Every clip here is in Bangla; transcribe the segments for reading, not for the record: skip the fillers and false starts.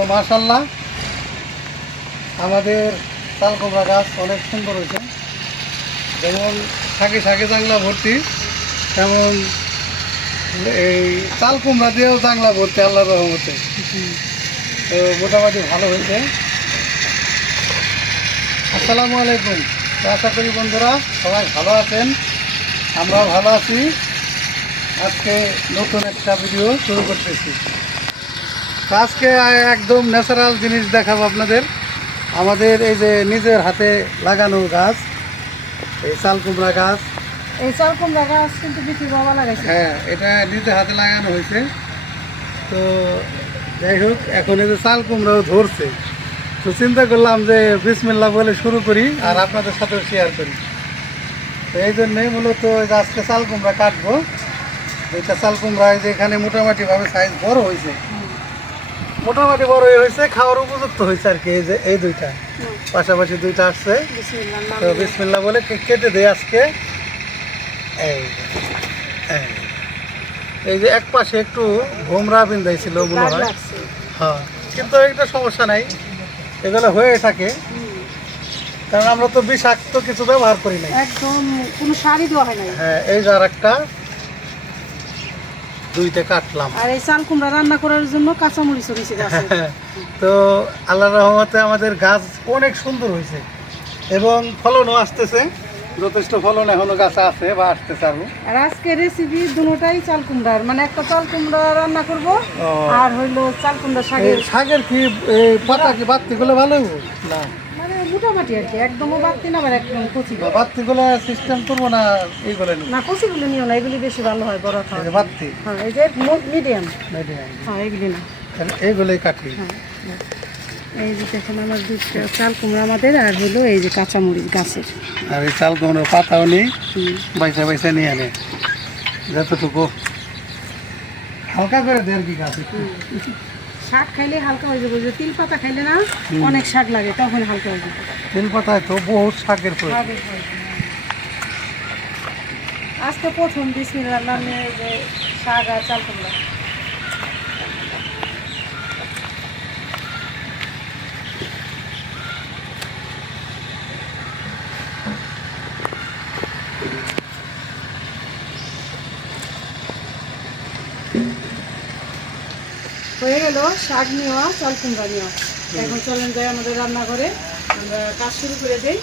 তো মাশাআল্লাহ আমাদের চাল কুমড়া গাছ অনেক সুন্দর হয়েছে। যেমন শাকে শাকে জাংলা ভর্তি, তেমন এই চাল কুমড়া দিয়েও জাংলা ভর্তি আল্লাহর রহমতে। তো মোটামুটি ভালো হয়েছে। আসসালামু আলাইকুম। তো আশা করি বন্ধুরা সবাই ভালো আছেন, আমরাও ভালো আছি। আজকে নতুন একটা ভিডিও শুরু করতেছি। তো আজকে একদম ন্যাচারাল জিনিস দেখাবো আপনাদের। আমাদের এই যে নিজের হাতে লাগানো গাছ, এই চাল কুমড়া গাছ। এই চাল কুমড়া গাছ কিন্তু বিক্রি বাবা লাগাইছে। হ্যাঁ, এটা নিজের হাতে লাগানো হয়েছে। তো যাই হোক, এখন এই যে চাল কুমড়াও ধরছে, তো চিন্তা করলাম যে বিসমিল্লাহ বলে শুরু করি আর আপনাদের সাথেও শেয়ার করি। তো এই জন্যই মূলত আজকে চাল কুমড়া কাটবো। দুইটা চাল কুমড়া যে এখানে মোটামুটিভাবে সাইজ বড় হয়েছে, মোটামুটি বড় হয়েছে, খাওয়ার উপযুক্ত হয়েছে আর কি। এই যে এই দুইটা পাশাপাশি দুইটা আসছে। তো বিসমিল্লাহ বলে কেটে দেয় আজকে। এই যে এক পাশে একটু ভোমরা বিন্দাইছিল মনে হয়। হ্যাঁ, কিন্তু এটা সমস্যা নাই, এগুলো হয়ে থাকে, কারণ আমরা তো বিষাক্ত কিছু ব্যবহার করি না, একদম কোনো সারই দেওয়া হয় না। হ্যাঁ, এই যে আর একটা দুইটা কাটলাম। আর এই চাল কুমড়া রান্না করার জন্য কাঁচামরিচ দিয়েছে গাছে। তো আল্লাহর রহমতে আমাদের গাছ অনেক সুন্দর হয়েছে এবং ফলনও আসতেছে, যথেষ্ট ফলন এখনো গাছে আছে বা আসতেছে আরো। আর আজকে রেসিপি দুটোটাই চাল কুমড়ার, মানে একটা চাল কুমড়া রান্না করব আর হইলো চাল কুমড়া শাকের। শাকের কি পাতা কি বাত্তি গুলো ভালো না, মানে মোটামুটি আর কি, একদমও বাড়তি না আবার একদম কচি। বাত্তি গুলো সিস্টেম করবো না, এইগুলো না কচিগুলো নিও না, এগুলি বেশি ভালো হয় বড় খাওয়া। বাত্তি, হ্যাঁ এই যে মিডিয়াম, মিডিয়াম, হ্যাঁ এগুলি না, এইগুলোই কাটি। হ্যাঁ এই যে দেখেন আমার দুধটা চাল কুমড়া আমাদের, আর হলো এই যে কাঁচামরিচ গাছের। আর এই চাল কুমড়োর পাতাও নেই, বাইসা বাইসা নিয়ে আনে যতটুকু হালকা করে দেড় কি গাছ। শাক খাইলে হালকা হয়ে যাবে, যে তিল পাতা খাইলে না অনেক শাক লাগে, তখন হালকা হয়ে যাবে। তিল পাতায় তো বহুত শাকের প্রয়োজন। আজকে প্রথম বিসমিল্লাহর নামে যে শাক আর চাল কুমড়া। হয়ে গেল শাক নেওয়া, চাল কুমড়া নেওয়া। এখন চলেন যাই আমাদের রান্নাঘরে, আমরা কাজ শুরু করে দেই,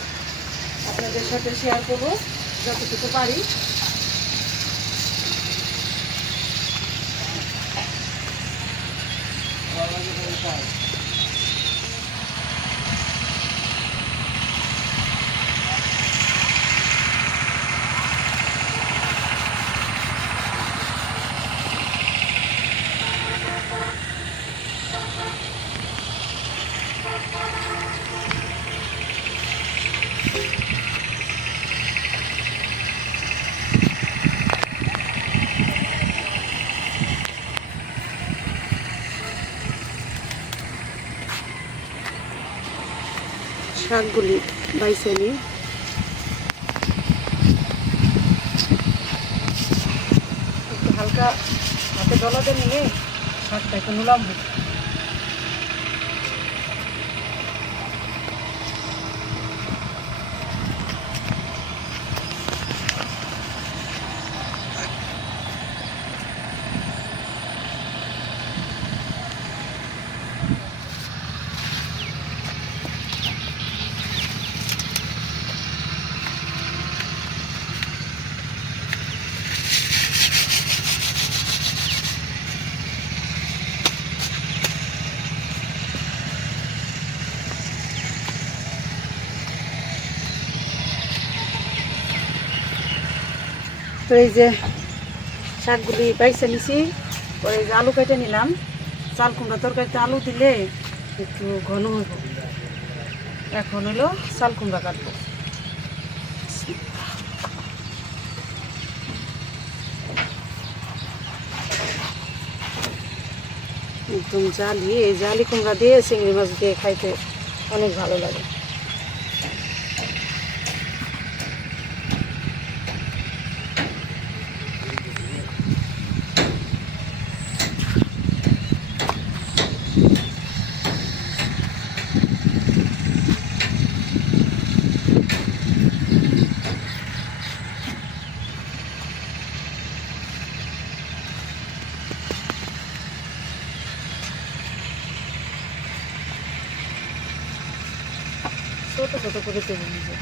আপনাদের সাথে শেয়ার করবো যতটুকু পারি। শাকগুলি বাইছে নিই, একটু হালকা হাতে ডলাতে নিলে শাকটা একটু নুলাম হয়। তো এই যে শাকগুলি বাইছে নিছি, পরে এই যে আলু কেটে নিলাম। চাল কুমড়া তরকারিতে আলু দিলে একটু ঘন হইব। এখন হলো চাল কুমড়া কাটবো। একদম জালি, এই জালি কুমড়া দিয়ে চিংড়ি মাছ দিয়ে খাইতে অনেক ভালো লাগে। ছোট ছোট করে দেবো নিজে।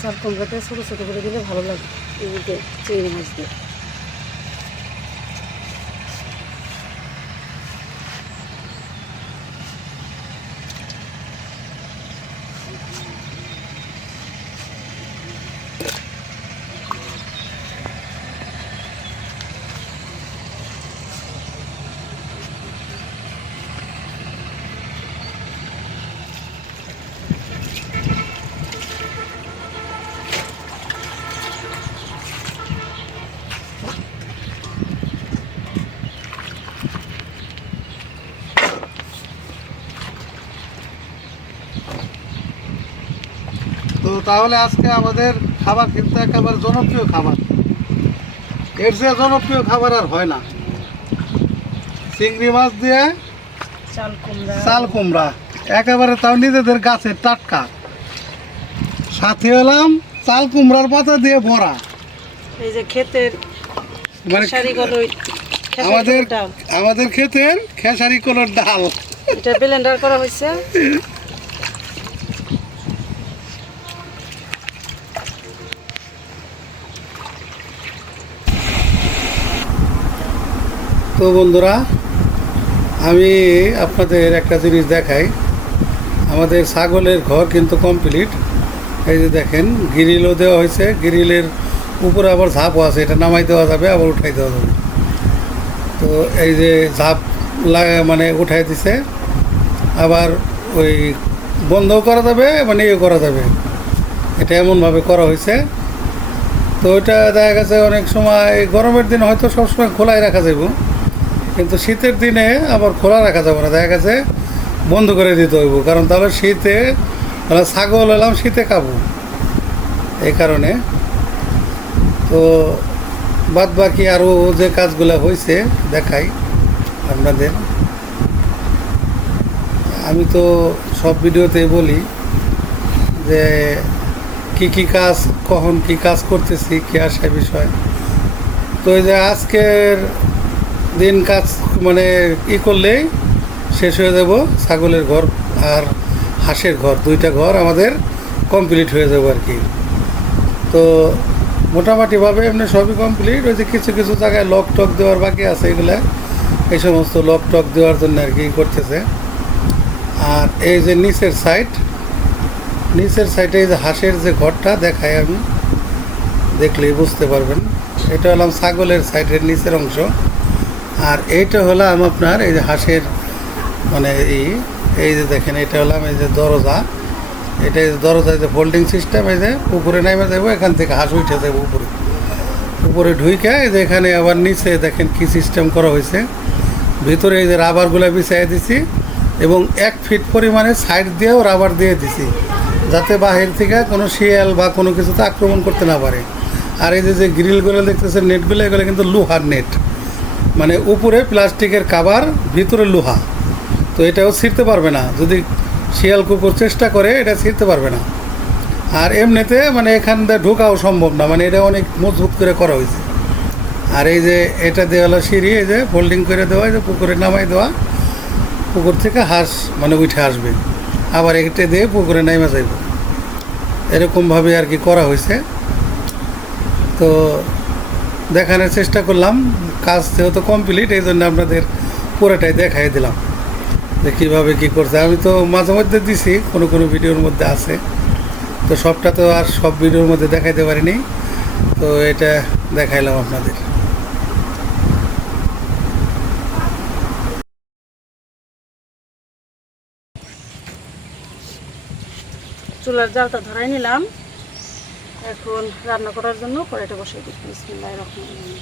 চাল কুমড়াতে ছোট ছোট করে দিলে ভালো লাগে এই যে চিংড়ি মাছ দিয়ে। তো তাহলে আজকে আমাদের খাবার কিন্তু একেবারে জনপ্রিয় খাবার, এর চেয়ে জনপ্রিয় খাবার আর হয় না। চিংড়ি মাছ দিয়ে চাল কুমড়া, চাল কুমড়া, একেবারে তাও নিজেদের গাছের টাটকা, সাথে হলাম চাল কুমড়ার পাতা দিয়ে ভরা। এই যে ক্ষেতের মানে খেসারি কলই, আমাদের ডাল, আমাদের ক্ষেতের খেসারি কলর ডাল। এটা ব্লেন্ডার করা হয়েছে। তো বন্ধুরা, আমি আপনাদের একটা জিনিস দেখাই। আমাদের ছাগলের ঘর কিন্তু কমপ্লিট। এই যে দেখেন, গ্রিলও দেওয়া হয়েছে, গ্রিলের উপরে আবার ঝাপও আছে, এটা নামাই দেওয়া যাবে আবার উঠাই দেওয়া যাবে। তো এই যে ঝাপ মানে উঠাই দিছে, আবার ওই বন্ধও করা যাবে, মানে ইয়ে করা যাবে, এটা এমনভাবে করা হয়েছে। তো ওইটা দেখা গেছে অনেক সময় গরমের দিন হয়তো সবসময় খোলাই রাখা যাবে, কিন্তু শীতের দিনে আবার খোলা রাখা যাবে না, দেখা গেছে বন্ধ করে দিতে হইব, কারণ তাহলে শীতে মানে ছাগল এলাম শীতে খাবো, এই কারণে। তো বাদ বাকি আরও যে কাজগুলো হয়েছে দেখাই আপনাদের। আমি তো সব ভিডিওতে বলি যে কি কাজ, কখন কি কাজ করতেছি, কি আসে বিষয়। তো এই যে আজকের দিন কাজ মানে করলেই শেষ হয়ে যাব, ছাগলের ঘর আর হাঁসের ঘর, দুইটা ঘর আমাদের কমপ্লিট হয়ে যাবে আর কি। তো মোটামুটিভাবে এমনি সবই কমপ্লিট। ওই যে কিছু কিছু জায়গায় লক টক দেওয়ার বাকি আছে, এগুলো এই সমস্ত লক টক দেওয়ার জন্য আর কি করতেছে। আর এই যে নিচের সাইডে এই যে হাঁসের যে ঘরটা দেখাই, আমি দেখলেই বুঝতে পারবেন। এটা হলাম ছাগলের সাইডের নিচের অংশ, আর এইটা হলাম আপনার এই যে হাঁসের মানে এই যে দেখেন, এটা হলাম এই যে দরজা, এটা এই যে দরজা, এই যে ফোল্ডিং সিস্টেম, এই যে উপরে নেমে যাবো, এখান থেকে হাঁস উঠে যাবো উপরে ঢুইকে। এই যে এখানে আবার নিচে দেখেন কি সিস্টেম করা হয়েছে, ভিতরে এই যে রাবারগুলো বিছাই দিছি, এবং 1 ফিট পরিমাণে সাইড দিয়েও রাবার দিয়ে দিছি, যাতে বাহির থেকে কোনো শিয়াল বা কোনো কিছুতে আক্রমণ করতে না পারে। আর এই যে গ্রিলগুলো দেখতেছেন, নেটগুলো, এগুলো কিন্তু লোহার নেট, মানে উপরে প্লাস্টিকের কাভার, ভিতরে লোহা। তো এটাও ছিঁড়তে পারবে না, যদি শিয়াল কুকুর চেষ্টা করে এটা ছিঁড়তে পারবে না। আর এমনিতে মানে এখান দিয়ে ঢোকাও সম্ভব না, মানে এটা অনেক মজবুত করে করা হয়েছে। আর এই যে এটা দেওয়া হলো সিঁড়ি, এই যে ফোল্ডিং করে দেওয়া, এই যে পুকুরে নামাই দেওয়া, পুকুর থেকে হাঁস মানে উঠে আসবে, আবার এটা দিয়ে পুকুরে নেমে যাইব, এরকমভাবে আর কি করা হয়েছে। তো দেখানোর চেষ্টা করলাম, কাজ যেহেতু কমপ্লিট, এই জন্য আপনাদের পুরোটাই দেখাই দিলাম যে কীভাবে কী করছে। আমি তো মাঝে মধ্যে দিছি, কোনো কোনো ভিডিওর মধ্যে আছে, তো সবটা তো আর সব ভিডিওর মধ্যে দেখাইতে পারিনি, তো এটা দেখাইলাম আপনাদের। চুলার জালটা ধরাই নিলাম, এখন রান্না করার জন্য কড়াইটা বসাই দিই। বিসমিল্লাহির রহমানির রহিম।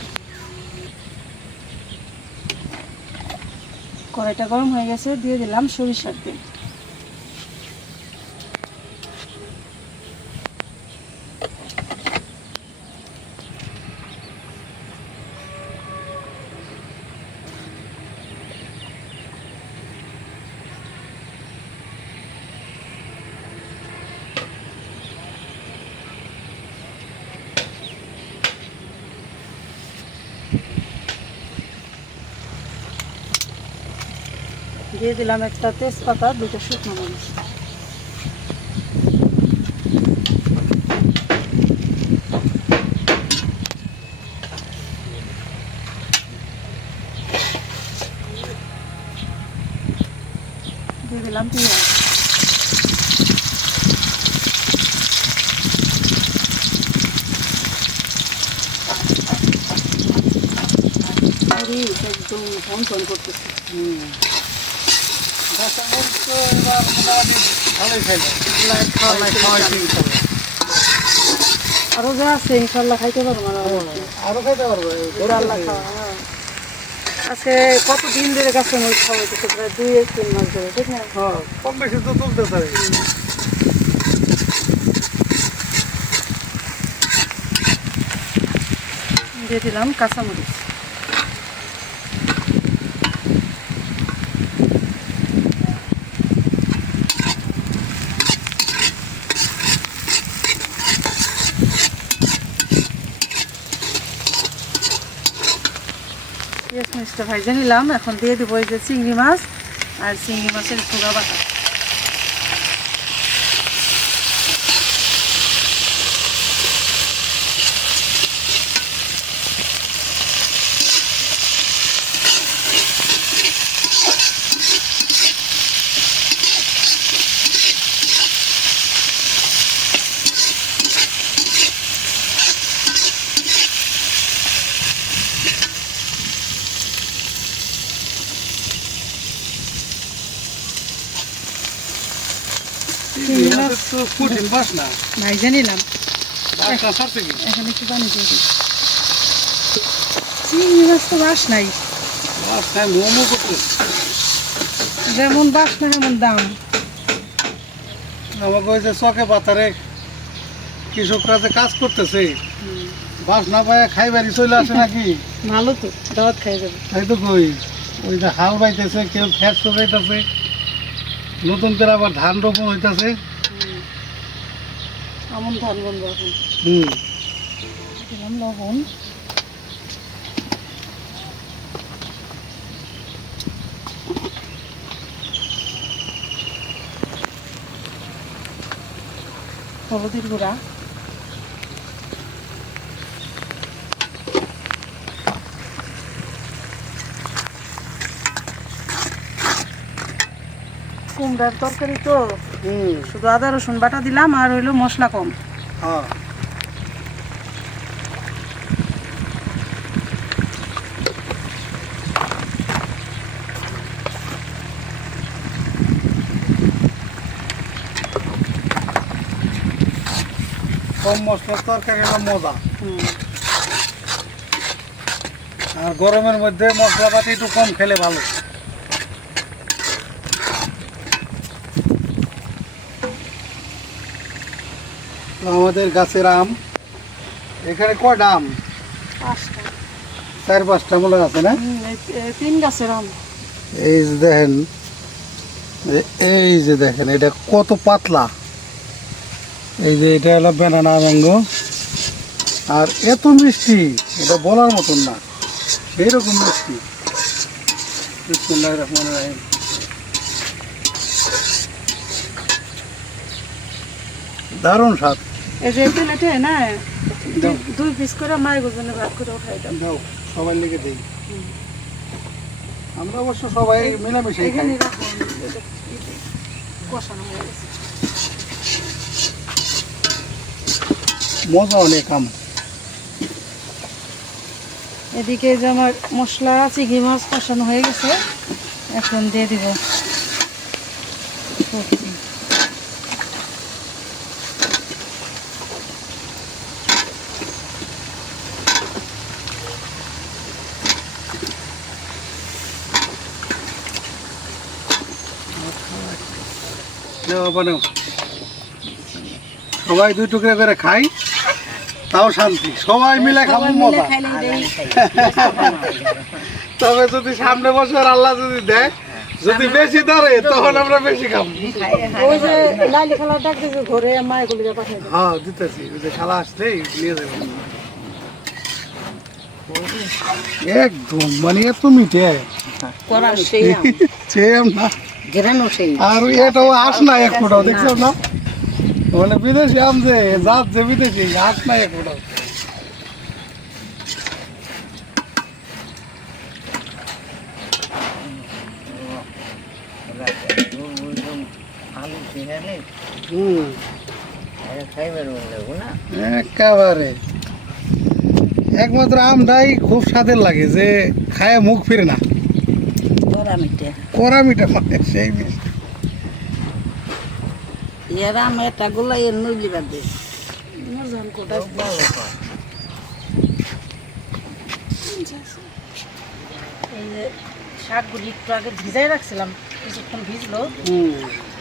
কড়াইটা গরম হয়ে গেছে, দিয়ে দিলাম সরিষার তেল। দিয়ে দিলাম একটা তেজপাতা, 2টা শুকনো মরিচ। দিলাম পেঁয়াজ। একদম ফোন ফোন করতেছে। কাঁচামরিচ তো এবার মোটামুটি ভালোই খাইলাম। খাওয়াইছি ইনশাল্লাহ। আরো যা আছে ইনশাল্লাহ খাইতে পারবো না। আরো খাইতে পারবো। আল্লাহ খাওয়া, হ্যাঁ। আজকে কতদিন ধরে কাঁচামরিচ খাওয়াইতেছে, প্রায় 2-3 মাস ধরে, ঠিক না? হ্যাঁ, কম বেশি তো তুলতে চাই। দিয়ে দিলাম কাঁচামরিচ। পেঁয়াজ মরিচটা ভাজে নিলাম, এখন দিয়ে দেবো এই যে চিংড়ি মাছ আর চিংড়ি মাছের চূড়া বাটা। চিংড়ি মাছ তো কঠিন বাসনা। ভাজে নিলাম, বাসনা ছাড়ছে কি? এখন একটু পানি দিয়ে দিই। চিংড়ি মাছ তো বাস নাই, বাসনায় মোমো করতেছে। যেমন বাস না তেমন দাম। আমাকে ওই যে চকে পাতারে কৃষকরা যে কাজ করতেছে, বাসনা পায় খাইবারি চলে আসে নাকি? ভালো তো, দাওয়াত খাই যাবে। তাই তো কই, ওই যে হাল বাইতেছে, কেউ ফ্যাট সজাইতেছে, নতুন করে আবার ধান রোপণ হইতেছে। আমন ধান বন্ধ এখন। দিলাম লবণ, হলুদের গুঁড়া, কুমড়ার তরকারি তো শুধু আদা রসুন বাটা দিলাম আর হইলো মশলা কম। হ্যাঁ, কম মশলার তরকারি হলো মজা। আর গরমের মধ্যে মশলাপাতি একটু কম খেলে ভালো। তো আমাদের গাছের আম, এখানে কয়টা আম? 5টা, 4-5টা মনে আছে না? 3 গাছের আম। এই যে দেখেন, এই যে দেখেন এটা কত পাতলা। এই যে এটা হলো ব্যানানা ম্যাঙ্গো, আর এত মিষ্টি এটা বলার মতন না, সেই রকম মিষ্টি। বিসমিল্লাহির রহমানির রহিম। দারুণ স্বাদ। এই যে প্লেটে না দাও। 2 পিস করে মায়ের জন্য ভাগ করে উঠাই দাও। দাও, সবাই লেগে দেই। আমরা অবশ্য সবাই মিলামিশাই খাই। এখানে রাখো, এটা কষানো হয়ে গেছে। মজা অনেক আম। এদিকে যে আমার মশলা চিংড়ি মাছ কষানো হয়ে গেছে, এখন দিয়ে দিব সবজি। নাও বানাও। সবাই 2 টুকরা করে খাই, তাও শান্তি। সবাই মিলে খাবো, মজা। তবে যদি সামনে বছর আল্লাহ যদি দেয়, যদি বেশি ধরে তখন আমরা বেশি খাবো। ওই যে লালি খালা ডাক দিয়েছে ঘরে, মা এগুলিকে পাঠিয়ে দেবে। হ্যাঁ, দিতেছি। ওই যে খালা আসলেই নিয়ে যাবো। একদম মানে এত মিঠে করার সেই আম, চেম না। ঘেরানো সেই। আর এটাও আস না এক ফোটাও, দেখছো না? মানে বিদেশি আম যে জাত যে বিদেশি, আস না এক ফোটাও। হুম একেবারে একমাত্র আমটাই খুব স্বাদের লাগে, যে খায় মুখ ফিরে না। কড়া মিঠা মানে সেই মিষ্টি। এরা আমি এটা গোলাই নইলি বাদ দে এই যে শাকগুলি একটু আগে ভিজাই রাখছিলাম, কিছুক্ষণ ভিজলো, হুম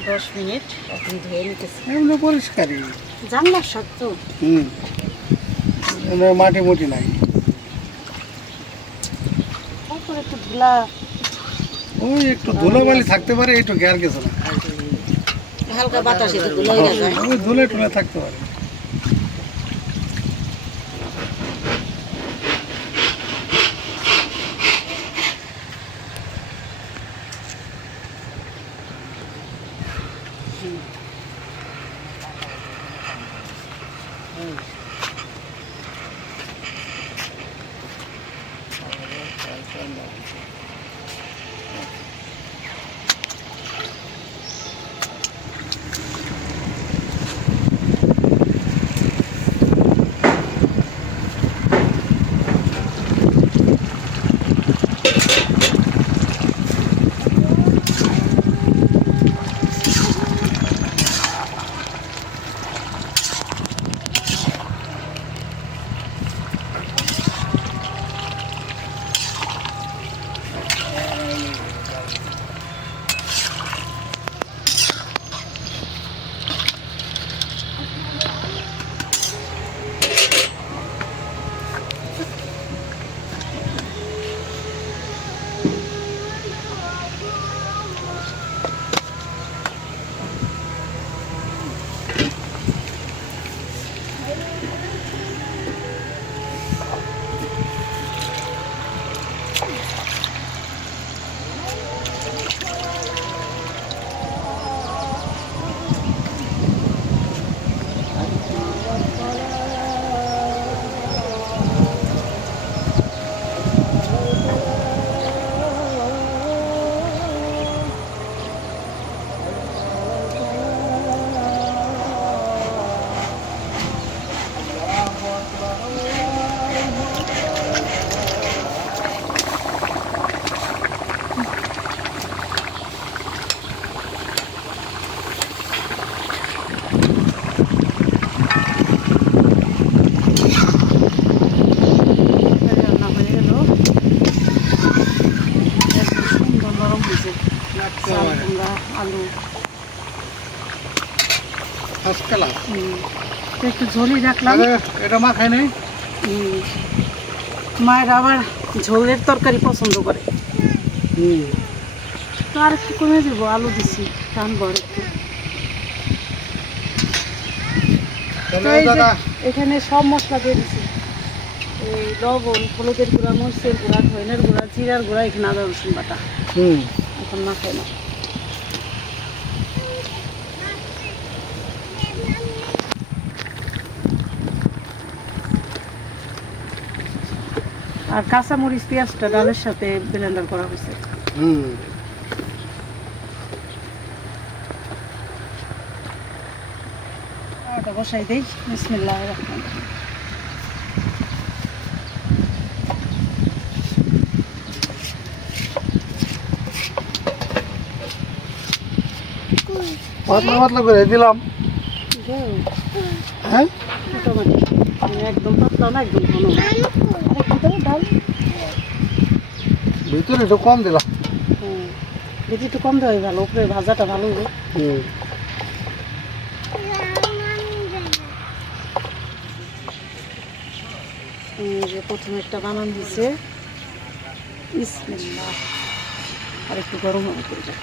10 মিনিট, এখন ধুয়ে নিতেছি। এমনি পরিষ্কারই। জানলার শাক তো, হুম এমনি মাটি মুটি নাই। তারপর একটু ধুলা, ওই একটু ধুলোবালি থাকতে পারে, একটু গ্যার গেছে না। হালকা বাতাসে তো গুলাই যায় ওই ধুলে টুলে থাকতে পারে। রান্না হয়ে গেল, একদম সুন্দর নরম হয়েছে। চাল কুমড়া, আলু, ফার্স্ট ক্লাস। তো একটু ঝোলই রাখলাম। এটা মা খায় নাই। মায়ের আবার ঝোলের তরকারি পছন্দ করে, হুম তো আর একটু কমে দেবো, আলু দিছি টানবো আর একটু। তো এই যে এখানে সব মশলা দিয়ে দিছি, এই লবণ, হলুদের গুঁড়া, মরিচের গুঁড়া, ধনের গুঁড়া, জিরার গুঁড়া, এখানে আদা রসুন বাটা, হুম এখন মাখাই না। আর কাঁচামরিচ পেঁয়াজটা ডালের সাথে ব্লেন্ডার করা হয়েছে। হুম ওটা বসাই দেই, বিসমিল্লাহির রহমানির রহিম। পাতলা পাতলা করে দিলাম। হ্যাঁ মোটামুটি একদম পাতলা না, একদম ঘন না। আরেকটু দেবো ডাল, ভিতরে একটু কম দিলাম। বেশি একটু কম দেওয়াই ভালো, উপরে ভাজাটা ভালো হবে। হুম এই যে প্রথমে একটা বানান দিছে, বিসমিল্লাহ, আর একটু গরম হবে করে।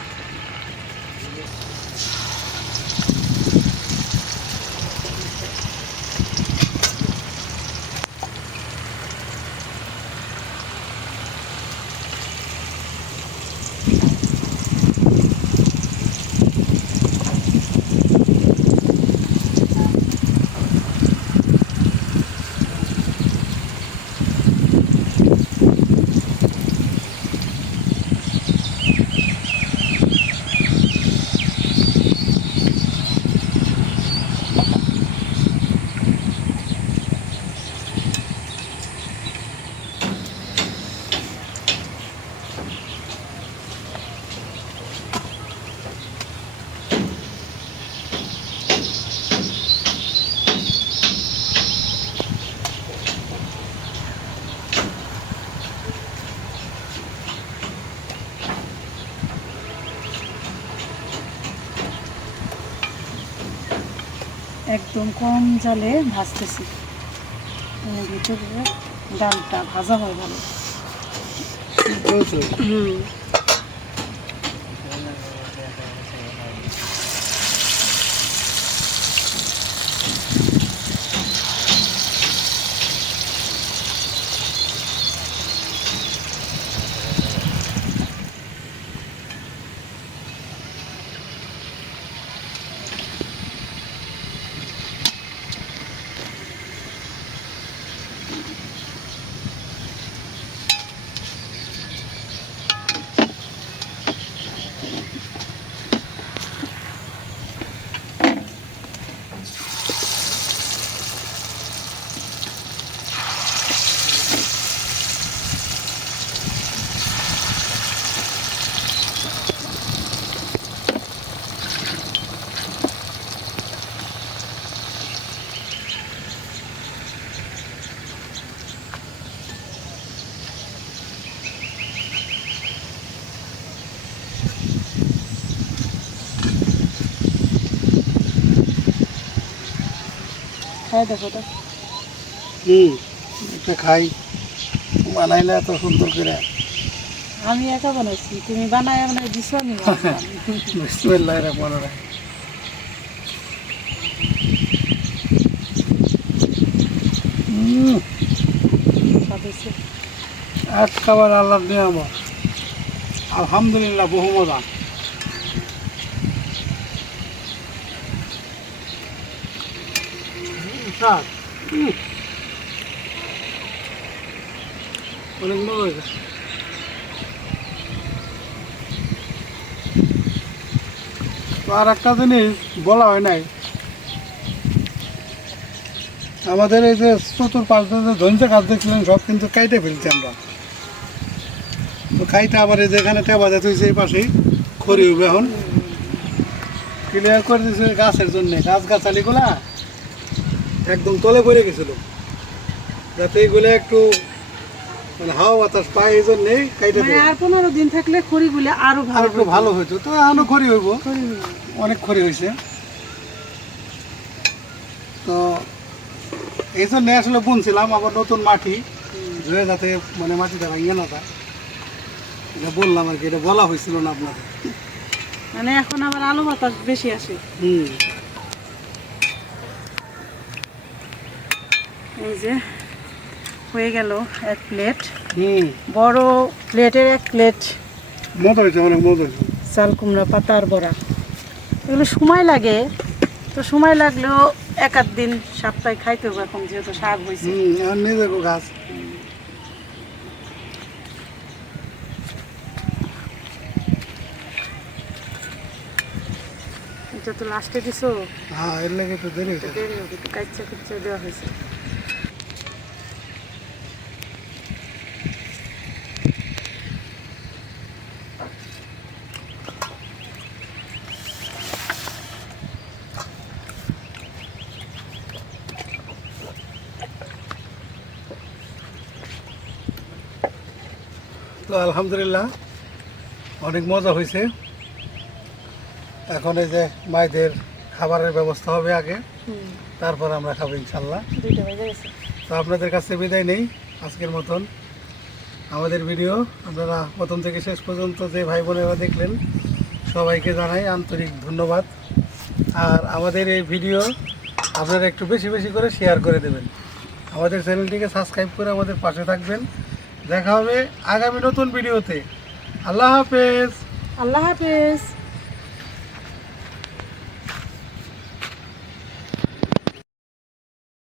একদম কম জালে ভাজতেছি, এর ভিতরে ডালটা ভাজা হয় ভালো। বুঝছো? হুম, খাই দেখো তো। এটা খাই, বানাইলে এত সুন্দর করে। আমি একা বানাইছি, তুমি বানায় বানায় দিছো, আমি ভাজলাম। বিসমিল্লাহির রহমানির রহিম। স্বাদ হয়েছে। এক খাবার আল্লাহর নিয়ামত, আলহামদুলিল্লাহ, বহু মজা। স্বাদ, অনেক মজা হয়েছে। তো আর একটা জিনিস বলা হয় নাই, আমাদের এই যে চতুর্পাশে যে ধনচা গাছ দেখছিলেন সব কিন্তু কাইটে ফেলছি আমরা। তো কাইটা আবার এই যেখানে টেবা যাতে হয়েছে এই পাশেই খড়ি হবে এখন ক্লিয়ার করে দিয়েছে গাছের জন্যে। গাছ গাছালিগুলা একদম তলে পড়ে গেছিল, যাতে এইগুলো একটু মানে হাওয়া বাতাস পায়, এই জন্যেই কাইটে মানে দেয়। আর 15 দিন থাকলে খড়িগুলো আরো আর ভালো একটু ভালো হইতো, তো এখনো খড়ি হইব, খড়ি হইব। অনেক খড়ি হয়েছে। তো এই জন্য আসলে বুনছিলাম আবার নতুন মাটি ধুয়ে, যাতে মানে মাটিটা ভাঙিয়ে না যায়। এটা বললাম আর কি, এটা বলা হয়েছিল না আপনাদের। মানে এখন আবার আলো বাতাস বেশি আসে। হুম, এই যে হয়ে গেল এক প্লেট, হুম, বড় প্লেটের এক প্লেট মজা হয়েছে, অনেক মজা হয়েছে। চাল কুমড়া পাতার বড়া। এগুলো সময় লাগে, তো সময় লাগলেও এক আধ দিন সপ্তাহে খাইতে হবে, এখন যেহেতু শাক হয়েছে। হুম, এখন নিয়ে যাবো গাছ। এটা তো লাস্টে দিছো, হ্যাঁ, এর লেগে তো দেরি হয়েছে। দেরি হবে, একটু কাচ্চা কুচ্চা দেওয়া হয়েছে। তো আলহামদুলিল্লাহ অনেক মজা হয়েছে। এখন এই যে মায়েদের খাবারের ব্যবস্থা হবে আগে, তারপর আমরা খাবো ইনশাল্লাহ। 2টা বেজে গেছে। তো আপনাদের কাছে বিদায় নেই আজকের মতন। আমাদের ভিডিও আপনারা প্রথম থেকে শেষ পর্যন্ত যে ভাই বোনেরা দেখলেন, সবাইকে জানাই আন্তরিক ধন্যবাদ। আর আমাদের এই ভিডিও আপনারা একটু বেশি বেশি করে শেয়ার করে দেবেন। আমাদের চ্যানেলটিকে সাবস্ক্রাইব করে আমাদের পাশে থাকবেন। দেখা হবে আগামী নতুন ভিডিওতে। আল্লাহ হাফেজ। আল্লাহ হাফেজ।